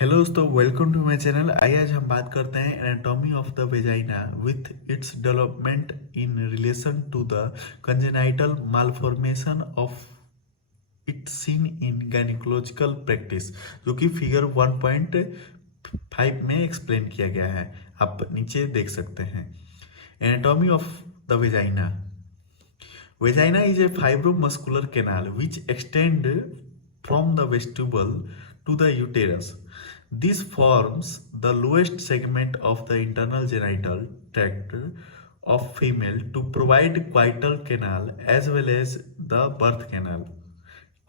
Hello दोस्तों, welcome to my channel. आइए आज हम बात करते हैं anatomy of the vagina with its development in relation to the congenital malformation of its seen in gynaecological practice, जो कि फिगर 1.5 में एक्सप्लेन किया गया है। आप नीचे देख सकते हैं। Anatomy of the vagina. Vagina is a fibromuscular canal which extends from the vestibule to the uterus. This forms the lowest segment of the internal genital tract of female to provide coital canal as well as the birth canal.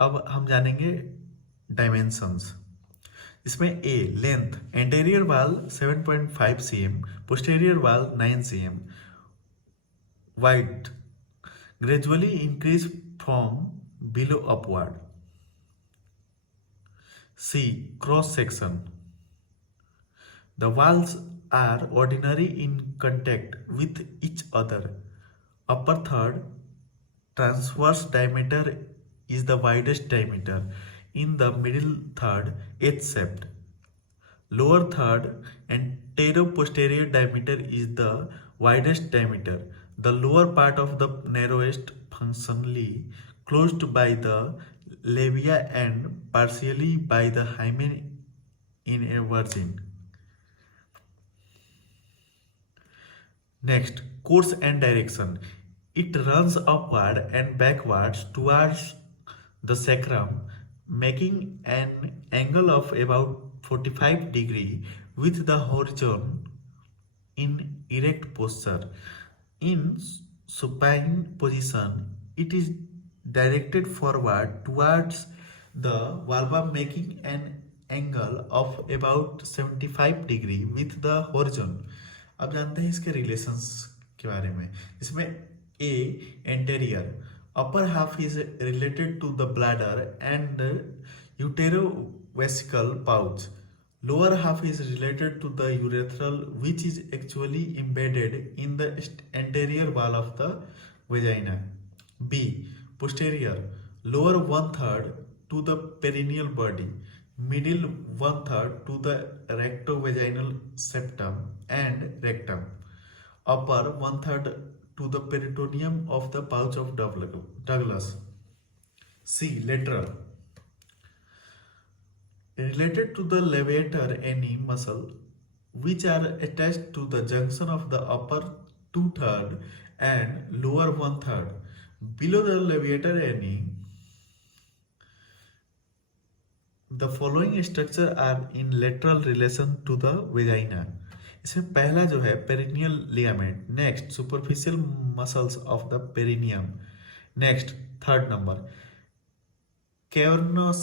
अब हम जानेंगे dimensions. इसमें ए length, anterior वाल 7.5 cm, posterior वाल 9 cm, wide gradually increase from below upward. C. Cross section. The walls are ordinary in contact with each other. Upper third transverse diameter is the widest diameter. In the middle third, H-shaped. Lower third antero-posterior diameter is the widest diameter. The lower part of the narrowest, functionally closed by the labia and partially by the hymen in a virgin. Next, course and direction. It runs upward and backwards towards the sacrum, making an angle of about 45 degree with the horizon in erect posture. In supine position, it is directed forward towards the vulva, making an angle of about 75 degree with the horizon. अब जानते हैं इसके relations के बारे में। इसमें ए anterior, upper half is related to the bladder and uterovesical pouch. Lower half is related to the urethral, which is actually embedded in the anterior wall of the vagina. B. Posterior. Lower one third to the perineal body. Middle one third to the rectovaginal septum and rectum. Upper one third to the peritoneum of the pouch of Douglas. C. Lateral. Related to the levator ani muscle, which are attached to the junction of the upper 2/3 and lower 1/3. Below the levator ani, the following structure are in lateral relation to the vagina. इसमें पहला जो है perineal ligament, next superficial muscles of the perineum, next third number cavernous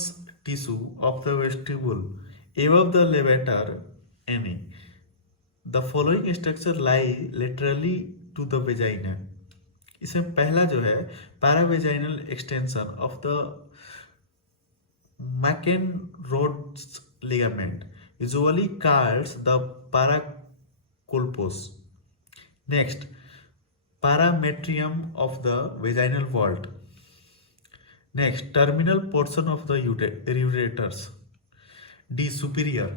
tissue of the vestibule above the levator ani. The following structure lie laterally to the vagina. इसमें पहला जो है paravaginal extension of the McEnroe's ligament usually calls the paracolpos. Next, parametrium of the vaginal vault. Next, terminal portion of the ureters. D. Superior.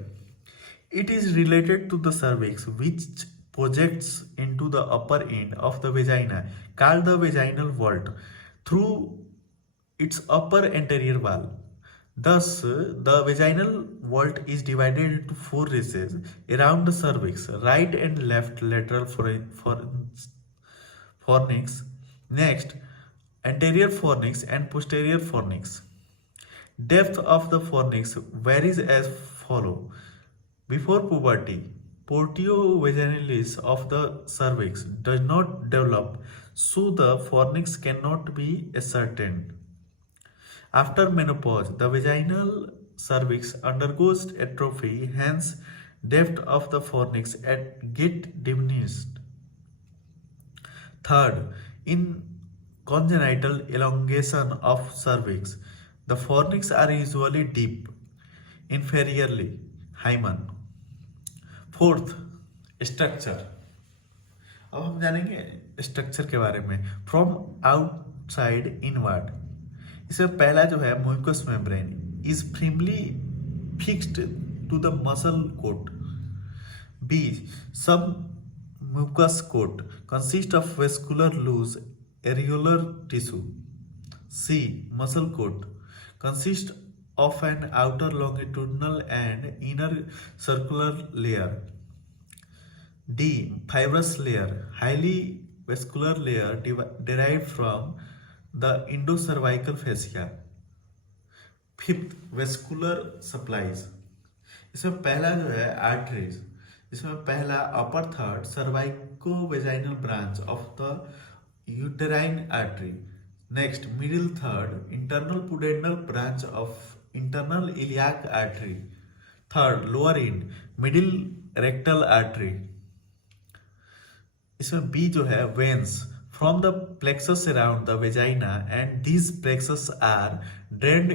It is related to the cervix, which projects into the upper end of the vagina, called the vaginal vault, through its upper anterior wall. Thus, the vaginal vault is divided into four races around the cervix: right and left lateral fornix. Next, anterior fornix and posterior fornix. Depth of the fornix varies as follows. Before puberty, portio vaginalis of the cervix does not develop, so the fornix cannot be ascertained. After menopause, the vaginal cervix undergoes atrophy, hence depth of the fornix get diminished. Third, in congenital elongation of cervix, the fornix are usually deep, inferiorly hymen. Fourth, structure. अब हम जानेंगे structure के बारे में। From outside inward, इसमें पहला जो है mucous membrane is firmly fixed to the muscle coat. B. Submucous coat consists of vascular loose areolar tissue. C. Muscle coat consists of an outer longitudinal and inner circular layer. D. Fibrous layer, highly vascular layer derived from the endocervical fascia. Fifth vascular supplies, इसमें पहला जो है arteries, इसमें पहला upper third cervico vaginal branch of the uterine artery. Next middle third internal pudendal branch of internal iliac artery. Third lower end middle rectal artery. इसमें B जो है veins from the plexus around the vagina and these plexus are drained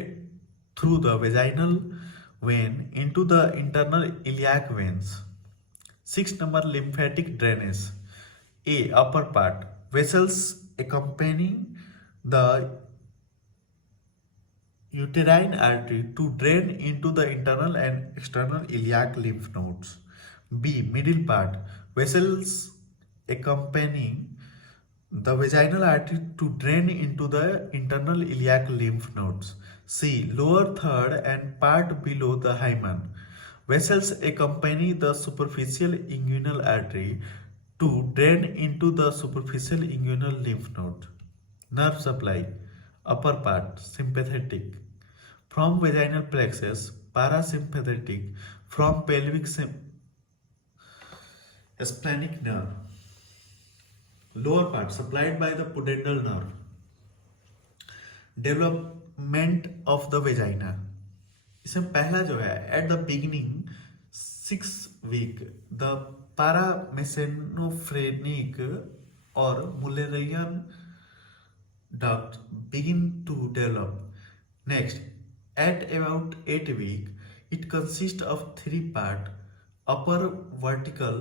through the vaginal vein into the internal iliac veins. 6 number lymphatic drainage. A. Upper part vessels accompanying the uterine artery to drain into the internal and external iliac lymph nodes. B. Middle part vessels accompanying the vaginal artery to drain into the internal iliac lymph nodes. C. Lower third and part below the hymen vessels accompany the superficial inguinal artery to drain into the superficial inguinal lymph node. Nerve supply upper part sympathetic from vaginal plexus, parasympathetic from pelvic splenic nerve. Lower part supplied by the pudendal nerve. Development of the vagina. इसमें पहला जो है at the beginning 6 week the paramesenophrenic or Mullerian duct begin to develop. Next, at about 8 week it consists of 3 part upper vertical,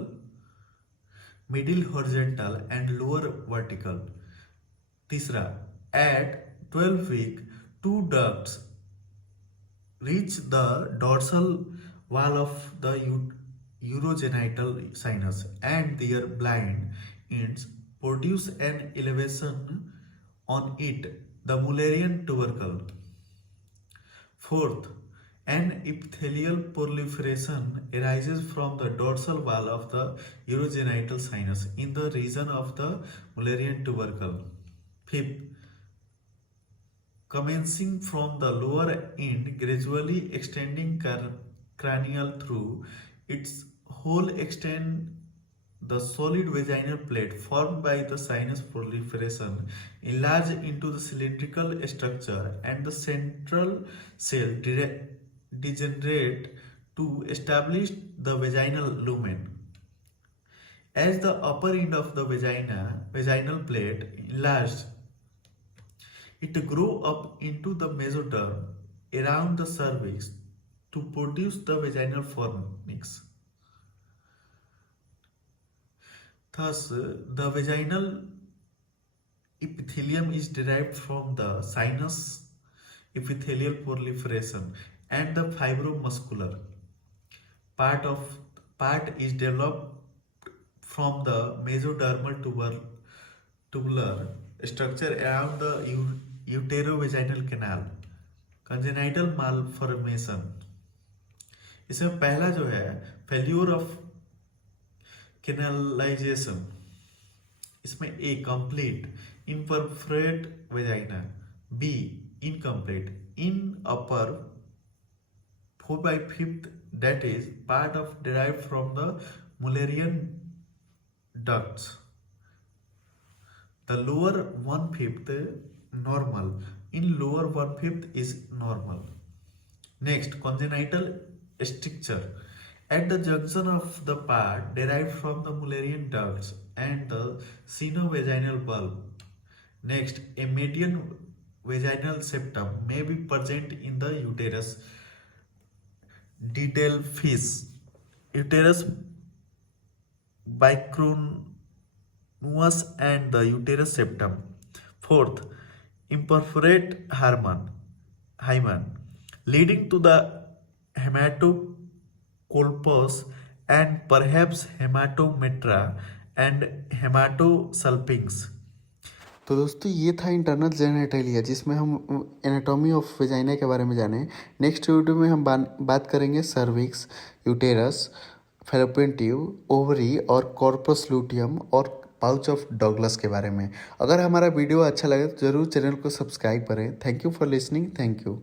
middle horizontal and lower vertical. तीसरा at 12 week 2 ducts reach the dorsal wall of the urogenital sinus and their blind ends produce an elevation on it, the Mullerian tubercle. Fourth, an epithelial proliferation arises from the dorsal wall of the urogenital sinus in the region of the Mullerian tubercle. Fifth, commencing from the lower end, gradually extending cranial through its whole extent, the solid vaginal plate formed by the sinus proliferation enlarge into the cylindrical structure and the central cell degenerate to establish the vaginal lumen. As the upper end of the vaginal plate enlarged, it grow up into the mesoderm around the cervix to produce the vaginal fornix. Thus, the vaginal epithelium is derived from the sinus epithelial proliferation and the fibromuscular part is developed from the mesodermal tubular structure around the uterovaginal canal. Congenital malformation. इसमें पहला जो है failure of canalisation. इसमें A complete imperforate vagina. B. Incomplete in upper 4/5, that is part of derived from the Mullerian ducts. The lower 1/5 normal. In lower 1/5 is normal. Next, congenital stricture. At the junction of the part derived from the Mullerian ducts and the senovaginal bulb. Next, a median vaginal septum may be present in the uterus. Didelphys. Uterus bicronus and the uterus septum. Fourth, imperforate hymen leading to the hematoplasm corpus, and perhaps hematometra and hematosalpinx. तो दोस्तों ये था internal genitalia, जिसमें हम anatomy of vagina के बारे में जाने। नेक्स्ट वीडियो में हम बात करेंगे cervix, uterus, fallopian tube, ovary और कॉर्पस लूटियम और पाउच ऑफ डॉगलस के बारे में। अगर हमारा वीडियो अच्छा लगे तो ज़रूर चैनल को सब्सक्राइब करें। Thank you for listening. Thank you.